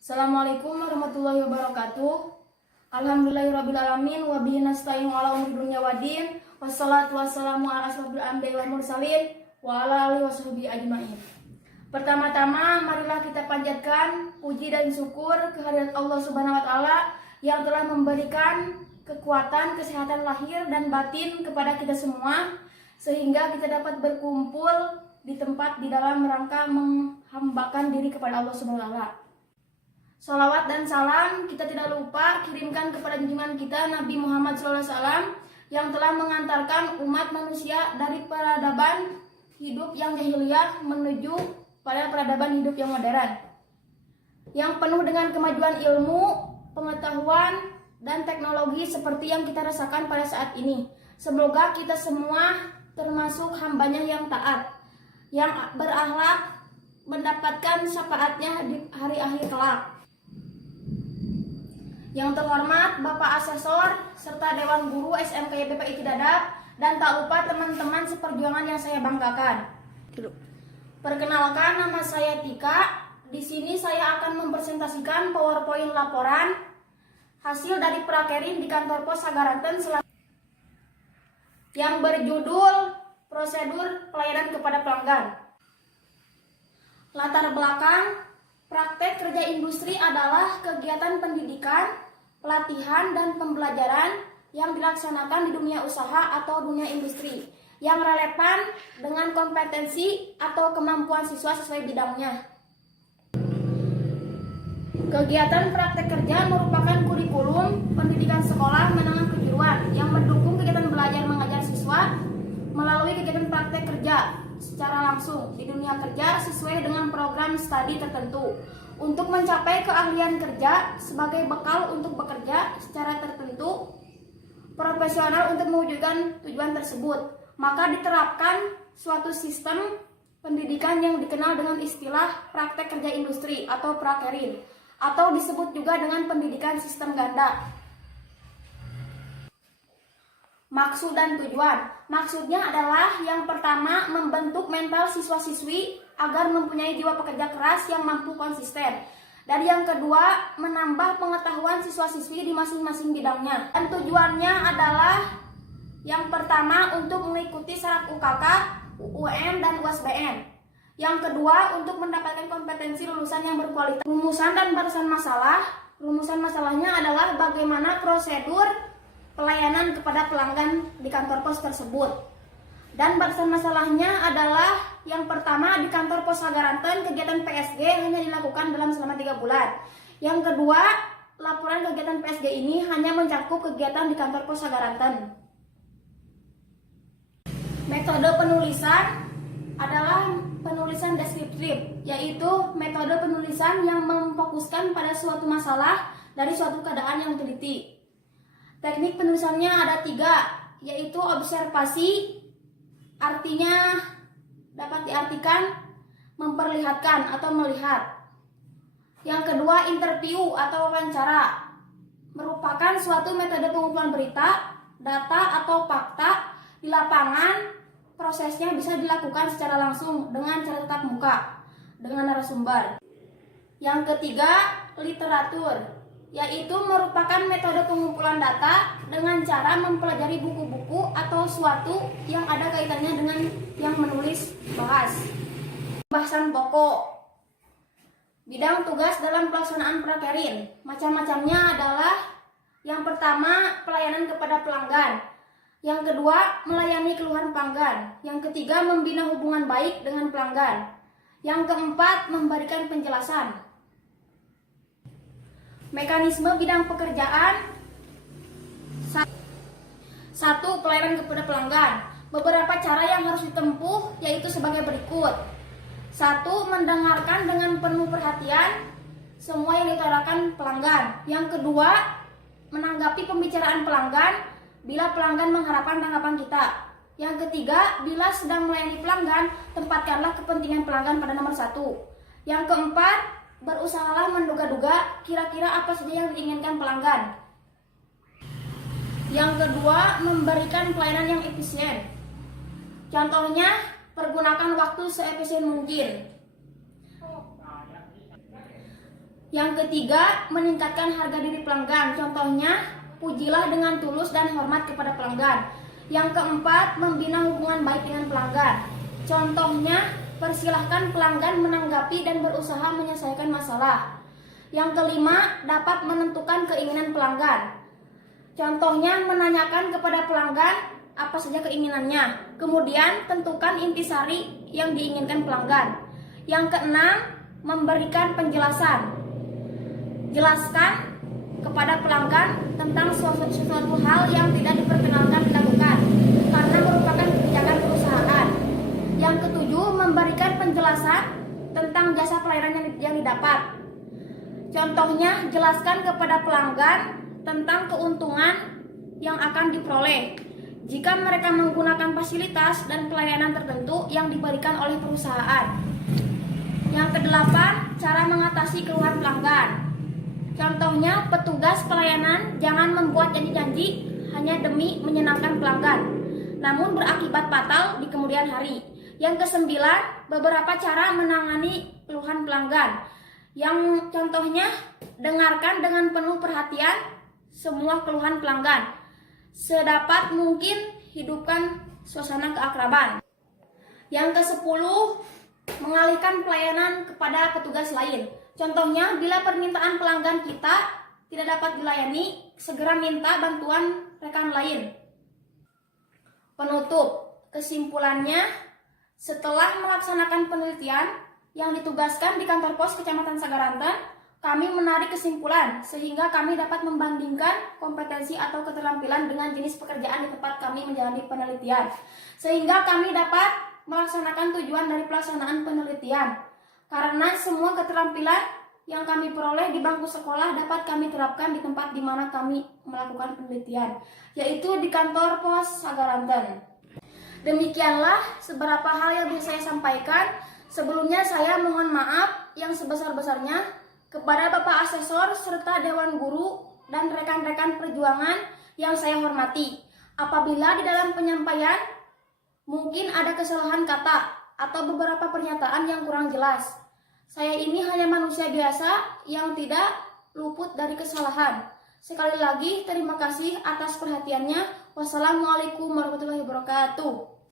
Assalamualaikum warahmatullahi wabarakatuh. Alhamdulillahirrabbilalamin. Wabihi nasta'inu ala umri dunya waddin. Wassalatu wassalamu ala asrofil anbiya'i wal mursalin wa ala alihi washabihi ajma'in. Pertama-tama marilah kita panjatkan puji dan syukur kehadirat Allah Subhanahu wa taala yang telah memberikan kekuatan, kesehatan lahir dan batin kepada kita semua sehingga kita dapat berkumpul di tempat di dalam rangka menghambakan diri kepada Allah Subhanahu wa taala. Salawat dan salam kita tidak lupa kirimkan kepada junjungan kita Nabi Muhammad SAW yang telah mengantarkan umat manusia dari peradaban hidup yang jahiliyah menuju pada peradaban hidup yang modern, yang penuh dengan kemajuan ilmu, pengetahuan, dan teknologi seperti yang kita rasakan pada saat ini. Semoga kita semua termasuk hambanya yang taat, yang berakhlak, mendapatkan syafaatnya di hari akhir kelak. Yang terhormat Bapak Asesor serta Dewan Guru SMK YPPI Cidadap, dan tak lupa teman-teman seperjuangan yang saya banggakan. Perkenalkan, nama saya Tika. Di sini saya akan mempresentasikan PowerPoint laporan hasil dari prakerin di kantor pos Sagaranten yang berjudul Prosedur Pelayanan kepada Pelanggan. Latar belakang praktek kerja industri adalah kegiatan pendidikan, pelatihan, dan pembelajaran yang dilaksanakan di dunia usaha atau dunia industri yang relevan dengan kompetensi atau kemampuan siswa sesuai bidangnya. Kegiatan praktek kerja merupakan kurikulum pendidikan sekolah menengah kejuruan yang mendukung kegiatan belajar mengajar siswa melalui kegiatan praktek kerja secara langsung di dunia kerja sesuai dengan program studi tertentu untuk mencapai keahlian kerja sebagai bekal untuk bekerja secara tertentu profesional untuk mewujudkan tujuan tersebut. Maka diterapkan suatu sistem pendidikan yang dikenal dengan istilah praktek kerja industri atau prakerin, atau disebut juga dengan pendidikan sistem ganda. Maksud dan tujuan. Maksudnya adalah yang pertama membentuk mental siswa-siswi agar mempunyai jiwa pekerja keras yang mampu konsisten. Dan yang kedua menambah pengetahuan siswa-siswi di masing-masing bidangnya. Dan tujuannya adalah yang pertama untuk mengikuti syarat UKK, UUM, dan USBN. Yang kedua untuk mendapatkan kompetensi lulusan yang berkualitas. Rumusan dan batasan masalah. Rumusan masalahnya adalah bagaimana prosedur pelayanan kepada pelanggan di kantor pos tersebut. Dan batasan masalahnya adalah yang pertama di kantor pos Sagaranten kegiatan PSG hanya dilakukan dalam selama 3 bulan. Yang kedua, laporan kegiatan PSG ini hanya mencakup kegiatan di kantor pos Sagaranten. Metode penulisan adalah penulisan deskriptif, yaitu metode penulisan yang memfokuskan pada suatu masalah dari suatu keadaan yang teliti. Teknik penulisannya ada 3, yaitu observasi, artinya dapat diartikan memperlihatkan atau melihat. Yang kedua, interview atau wawancara, merupakan suatu metode pengumpulan berita, data atau fakta di lapangan. Prosesnya bisa dilakukan secara langsung dengan cara tatap muka dengan narasumber. Yang ketiga, literatur, yaitu merupakan metode pengumpulan data dengan cara mempelajari buku-buku atau suatu yang ada kaitannya dengan yang menulis bahas. Bahasan pokok. Bidang tugas dalam pelaksanaan prakerin. Macam-macamnya adalah yang pertama, pelayanan kepada pelanggan. Yang kedua, melayani keluhan pelanggan. Yang ketiga, membina hubungan baik dengan pelanggan. Yang keempat, memberikan penjelasan. Mekanisme bidang pekerjaan. 1. Pelayanan kepada pelanggan. Beberapa cara yang harus ditempuh yaitu sebagai berikut. 1. Mendengarkan dengan penuh perhatian semua yang diutarakan pelanggan. Yang kedua, menanggapi pembicaraan pelanggan bila pelanggan mengharapkan tanggapan kita. Yang ketiga, bila sedang melayani pelanggan, tempatkanlah kepentingan pelanggan pada nomor 1. Yang keempat, berusahalah menduga-duga kira-kira apa saja yang diinginkan pelanggan. Yang kedua, memberikan pelayanan yang efisien. Contohnya, pergunakan waktu seefisien mungkin. Yang ketiga, meningkatkan harga diri pelanggan. Contohnya, pujilah dengan tulus dan hormat kepada pelanggan. Yang keempat, membina hubungan baik dengan pelanggan. Contohnya, persilahkan pelanggan menanggapi dan berusaha menyelesaikan masalah. Yang kelima, dapat menentukan keinginan pelanggan. Contohnya, menanyakan kepada pelanggan apa saja keinginannya. Kemudian, tentukan intisari yang diinginkan pelanggan. Yang keenam, memberikan penjelasan. Jelaskan kepada pelanggan tentang suatu hal yang tidak diperkenankan dilakukan karena merupakan kebijakan perusahaan. Yang ketujuh, memberikan penjelasan tentang jasa pelayanan yang didapat. Contohnya, jelaskan kepada pelanggan tentang keuntungan yang akan diperoleh jika mereka menggunakan fasilitas dan pelayanan tertentu yang diberikan oleh perusahaan. Yang kedelapan, cara mengatasi keluhan pelanggan. Contohnya, petugas pelayanan jangan membuat janji-janji hanya demi menyenangkan pelanggan, namun berakibat fatal di kemudian hari. Yang kesembilan, beberapa cara menangani keluhan pelanggan. Yang contohnya, dengarkan dengan penuh perhatian semua keluhan pelanggan. Sedapat mungkin hidupkan suasana keakraban. Yang kesepuluh, mengalihkan pelayanan kepada petugas lain. Contohnya, bila permintaan pelanggan kita tidak dapat dilayani, segera minta bantuan rekan lain. Penutup, kesimpulannya, setelah melaksanakan penelitian yang ditugaskan di kantor pos Kecamatan Sagaranten, kami menarik kesimpulan sehingga kami dapat membandingkan kompetensi atau keterampilan dengan jenis pekerjaan di tempat kami menjalani penelitian, sehingga kami dapat melaksanakan tujuan dari pelaksanaan penelitian. Karena semua keterampilan yang kami peroleh di bangku sekolah dapat kami terapkan di tempat di mana kami melakukan penelitian, yaitu di kantor pos Sagaranten. Demikianlah beberapa hal yang bisa saya sampaikan. Sebelumnya saya mohon maaf yang sebesar-besarnya kepada Bapak Asesor serta Dewan Guru dan rekan-rekan perjuangan yang saya hormati. Apabila di dalam penyampaian mungkin ada kesalahan kata atau beberapa pernyataan yang kurang jelas, saya ini hanya manusia biasa yang tidak luput dari kesalahan. Sekali lagi terima kasih atas perhatiannya. Wassalamualaikum warahmatullahi wabarakatuh.